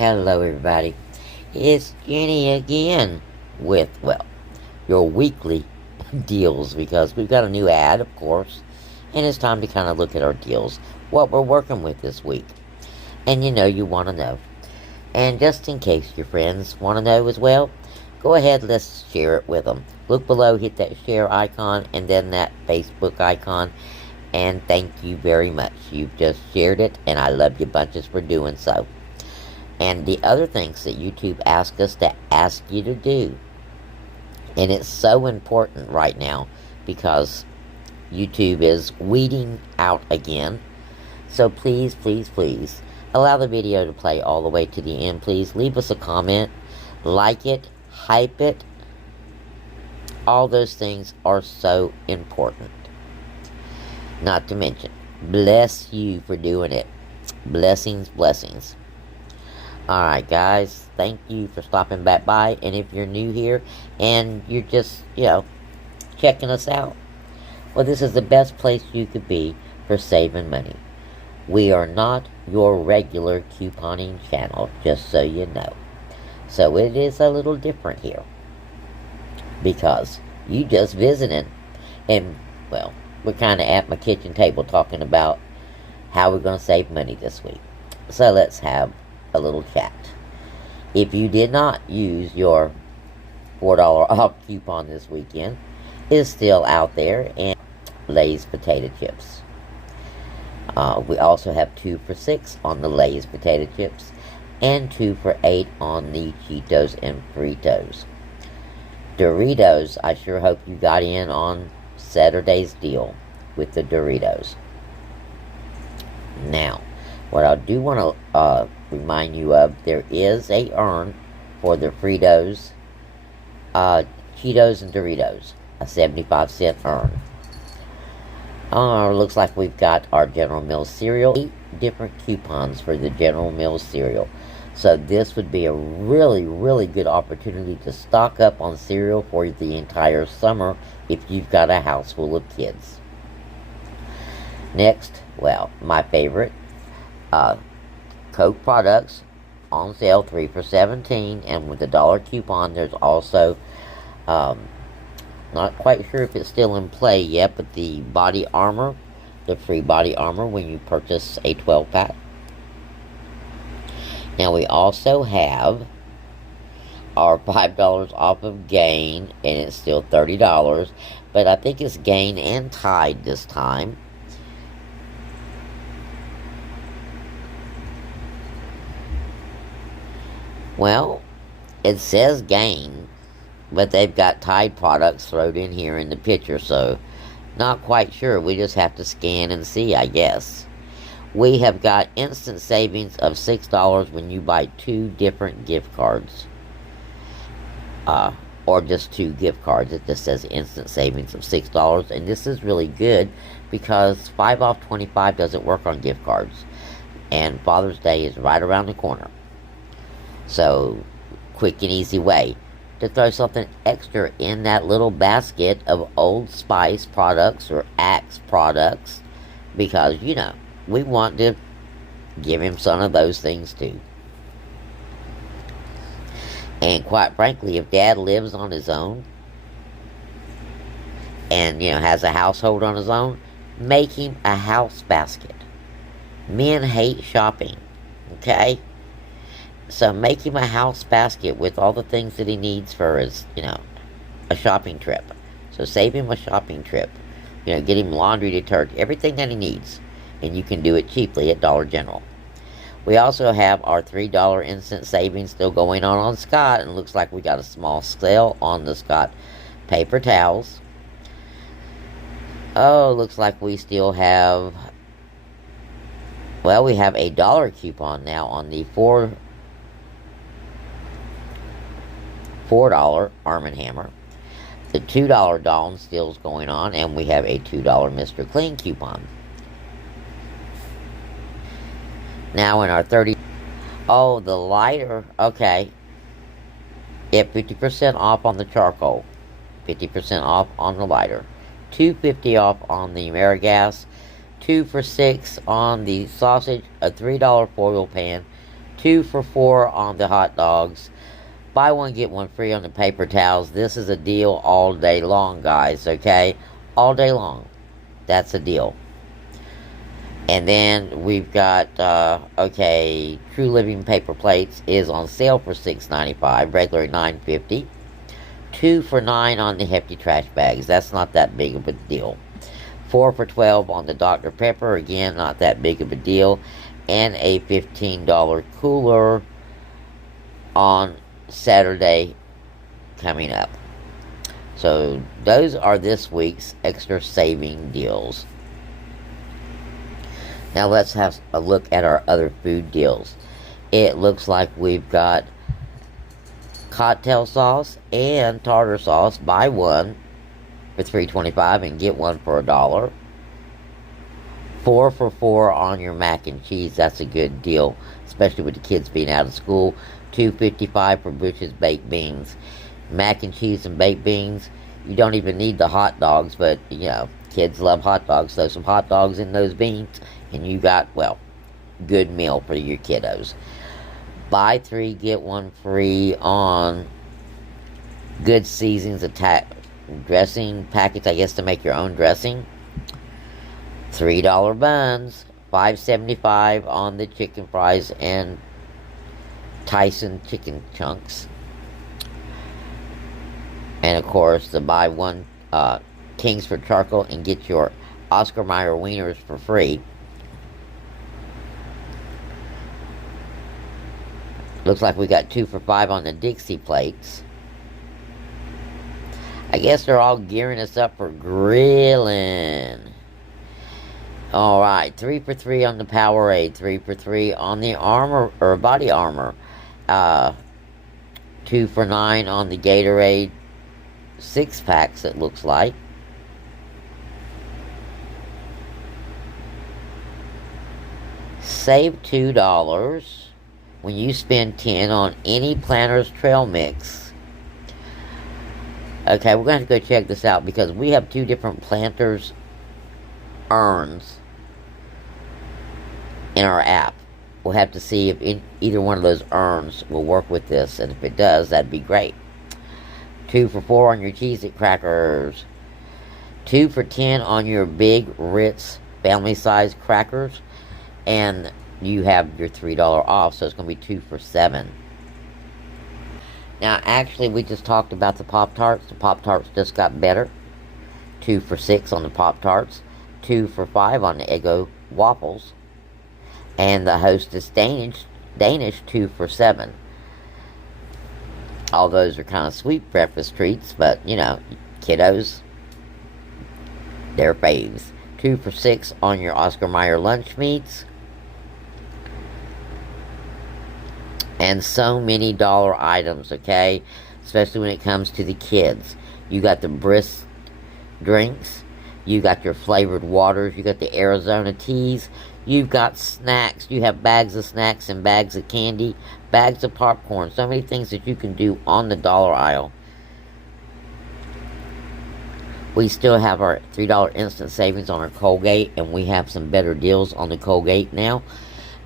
Hello, everybody. It's Jenny again with, your weekly deals because we've got a new ad, of course, and it's time to kind of look at our deals, what we're working with this week. And you want to know. And just in case your friends want to know as well, go ahead, let's share it with them. Look below, hit that share icon, and then that Facebook icon. And thank you very much. You've just shared it, and I love you bunches for doing so. And the other things that YouTube asks us to ask you to do. And it's so important right now because YouTube is weeding out again. So please, please, please, allow the video to play all the way to the end. Please leave us a comment, like it, hype it. All those things are so important. Not to mention, bless you for doing it. Blessings, blessings. Alright guys, thank you for stopping back by, and if you're new here and you're just, checking us out, well, this is the best place you could be for saving money. We are not your regular couponing channel, just so you know. So it is a little different here, because you just visited, and, we're kind of at my kitchen table talking about how we're going to save money this week. So let's have a little chat. If you did not use your $4 off coupon this weekend, it's still out there, and Lay's potato chips. We also have 2 for $6 on the Lay's potato chips, and 2 for $8 on the Cheetos and Fritos. Doritos, I sure hope you got in on Saturday's deal with the Doritos. Now, what I do want to remind you of, there is a earn for the Fritos, Cheetos, and Doritos. A 75-cent earn. Looks like we've got our General Mills cereal. 8 different coupons for the General Mills cereal. So this would be a really, really good opportunity to stock up on cereal for the entire summer if you've got a house full of kids. Next, my favorite, Coke products on sale, 3 for $17, and with the $1 coupon, there's also, not quite sure if it's still in play yet, but the body armor, the free body armor when you purchase a 12-pack. Now we also have our $5 off of Gain, and it's still $30, but I think it's Gain and Tide this time. Well, it says Gain, but they've got Tide products thrown in here in the picture, so not quite sure. We just have to scan and see, I guess. We have got instant savings of $6 when you buy 2 different gift cards. Or just 2 gift cards. It just says instant savings of $6, and this is really good because 5 off 25 doesn't work on gift cards, and Father's Day is right around the corner. So, quick and easy way to throw something extra in that little basket of Old Spice products or Axe products, because, we want to give him some of those things too. And quite frankly, if Dad lives on his own and, has a household on his own, make him a house basket. Men hate shopping, okay? So make him a house basket with all the things that he needs for his, a shopping trip. So save him a shopping trip. Get him laundry detergent, everything that he needs. And you can do it cheaply at Dollar General. We also have our $3 instant savings still going on Scott. And it looks like we got a small sale on the Scott paper towels. Oh, looks like we still have... we have a $1 coupon now on the $4 Arm & Hammer. The $2 Dawn still's going on, and we have a $2 Mr. Clean coupon. Now in our 30... Oh, the lighter. Okay. Yep, 50% off on the charcoal. 50% off on the lighter. $2.50 off on the AmeriGas. 2 for $6 on the sausage. A $3 foil pan. 2 for $4 on the hot dogs. Buy one, get one free on the paper towels. This is a deal all day long, guys, okay? All day long. That's a deal. And then we've got, True Living paper plates is on sale for $6.95, regular $9.50. 2 for $9 on the hefty trash bags. That's not that big of a deal. 4 for $12 on the Dr. Pepper. Again, not that big of a deal. And a $15 cooler on Saturday coming up. So those are this week's extra saving deals. Now let's have a look at our other food deals. It looks like we've got cocktail sauce and tartar sauce. Buy one for $3.25 and get one for $1. 4 for $4 on your mac and cheese. That's a good deal, especially with the kids being out of school. $2.55 for Bush's baked beans. Mac and cheese and baked beans. You don't even need the hot dogs, but kids love hot dogs. Throw some hot dogs in those beans, and you got, good meal for your kiddos. Buy 3, get 1 free on good seasons dressing packets, I guess, to make your own dressing. $3 buns. $5.75 on the chicken fries and Tyson chicken chunks. And of course, the buy one Kingsford charcoal and get your Oscar Mayer wieners for free. Looks like we got 2 for $5 on the Dixie plates. I guess they're all gearing us up for grilling. Alright, 3 for $3 on the Powerade. 3 for $3 on the Armor, or Body Armor. 2 for $9 on the Gatorade 6-packs, it looks like. Save $2 when you spend $10 on any Planters trail mix. Okay, we're going to have to go check this out because we have 2 different Planters urns in our app. We'll have to see if either one of those urns will work with this, and if it does, that'd be great. 2 for $4 on your Cheez-It crackers. 2 for $10 on your Big Ritz family size crackers. And you have your $3 off, so it's going to be 2 for $7. Now, actually, we just talked about the Pop-Tarts. The Pop-Tarts just got better. 2 for $6 on the Pop-Tarts. 2 for $5 on the Eggo waffles. And the Hostess Danish 2 for $7. All those are kind of sweet breakfast treats, but, kiddos, they're faves. 2 for $6 on your Oscar Mayer lunch meats. And so many dollar items, okay? Especially when it comes to the kids. You got the brisk drinks. You got your flavored waters. You got the Arizona teas. You've got snacks. You have bags of snacks and bags of candy. Bags of popcorn. So many things that you can do on the dollar aisle. We still have our $3 instant savings on our Colgate. And we have some better deals on the Colgate now.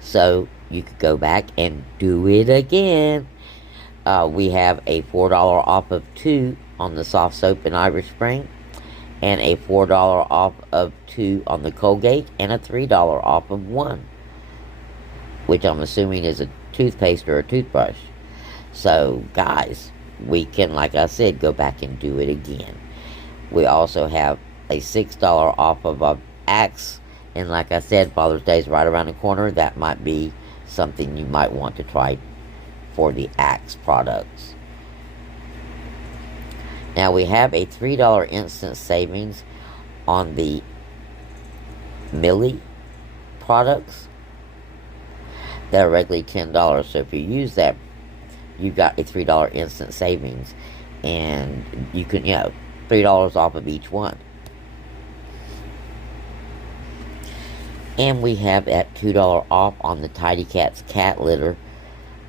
So you could go back and do it again. We have a $4 off of 2 on the soft soap and Irish Spring. And a $4 off of 2 on the Colgate. And a $3 off of 1. Which I'm assuming is a toothpaste or a toothbrush. So, guys, we can, like I said, go back and do it again. We also have a $6 off of Axe. And like I said, Father's Day is right around the corner. That might be something you might want to try for the Axe products. Now we have a $3 instant savings on the Millie products that are regularly $10. So if you use that, you've got a $3 instant savings. And you can, $3 off of each one. And we have that $2 off on the Tidy Cats cat litter.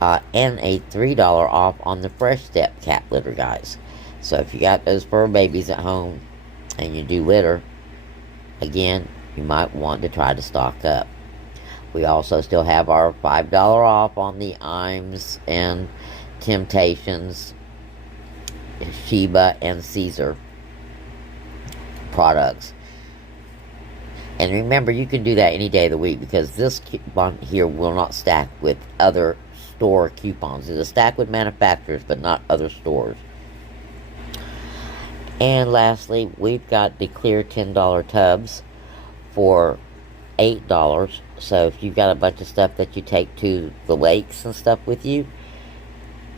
And a $3 off on the Fresh Step cat litter, guys. So if you got those fur babies at home and you do litter, again, you might want to try to stock up. We also still have our $5 off on the Imes and Temptations, Sheba, and Caesar products. And remember, you can do that any day of the week because this coupon here will not stack with other store coupons. It'll stack with manufacturers, but not other stores. And lastly, we've got the clear $10 tubs for $8. So if you've got a bunch of stuff that you take to the lakes and stuff with you,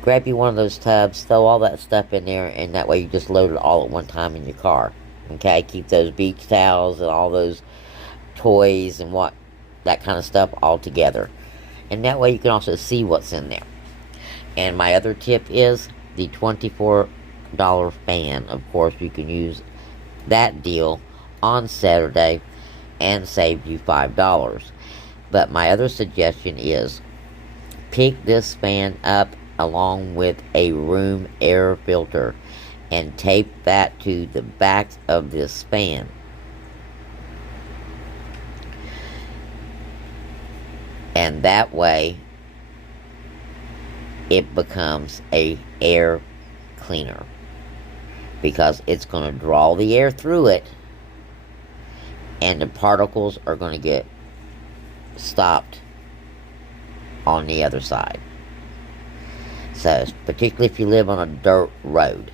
grab you one of those tubs, throw all that stuff in there, and that way you just load it all at one time in your car. Okay, keep those beach towels and all those toys and that kind of stuff all together. And that way you can also see what's in there. And my other tip is the $24 fan. Of course, you can use that deal on Saturday and save you $5. But my other suggestion is pick this fan up along with a room air filter and tape that to the back of this fan. And that way it becomes a air cleaner because it's going to draw the air through it and the particles are going to get stopped on the other side. So, particularly if you live on a dirt road.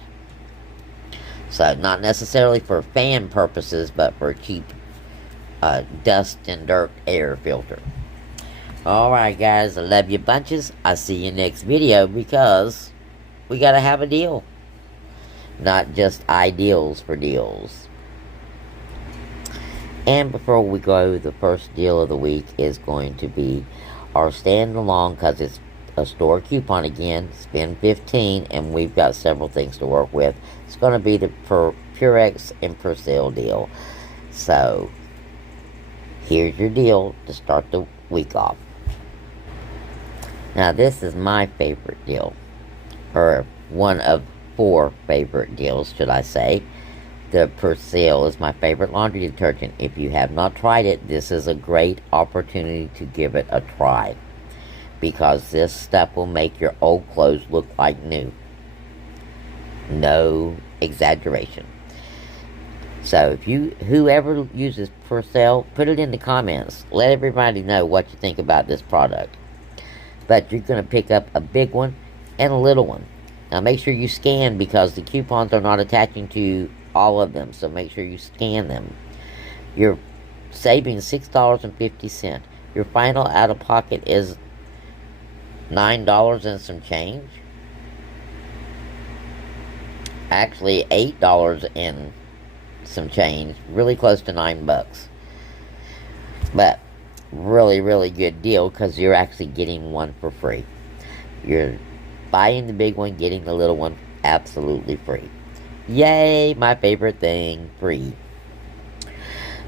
So, not necessarily for fan purposes, but for a cheap dust and dirt air filter. Alright guys, I love you bunches. I'll see you next video because we gotta have a deal. Not just ideals for deals. And before we go, the first deal of the week is going to be our standalone, because it's a store coupon again, spend 15, and we've got several things to work with. It's going to be the Purex and Persil deal. So, here's your deal to start the week off. Now, this is my favorite deal, or one of 4 favorite deals, should I say. The Persil is my favorite laundry detergent. If you have not tried it, this is a great opportunity to give it a try, because this stuff will make your old clothes look like new. No exaggeration. So if whoever uses Persil, put it in the comments. Let everybody know what you think about this product. But you're going to pick up a big one and a little one. Now make sure you scan, because the coupons are not attaching to all of them. So make sure you scan them. You're saving $6.50. Your final out-of-pocket is $9 and some change. Actually, $8 and some change. Really close to $9. But really, really good deal, because you're actually getting one for free. You're buying the big one, getting the little one absolutely free. Yay, my favorite thing, free.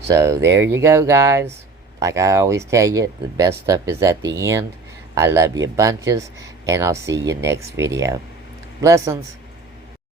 So there you go, guys. Like I always tell you, the best stuff is at the end. I love you bunches, and I'll see you next video. Blessings.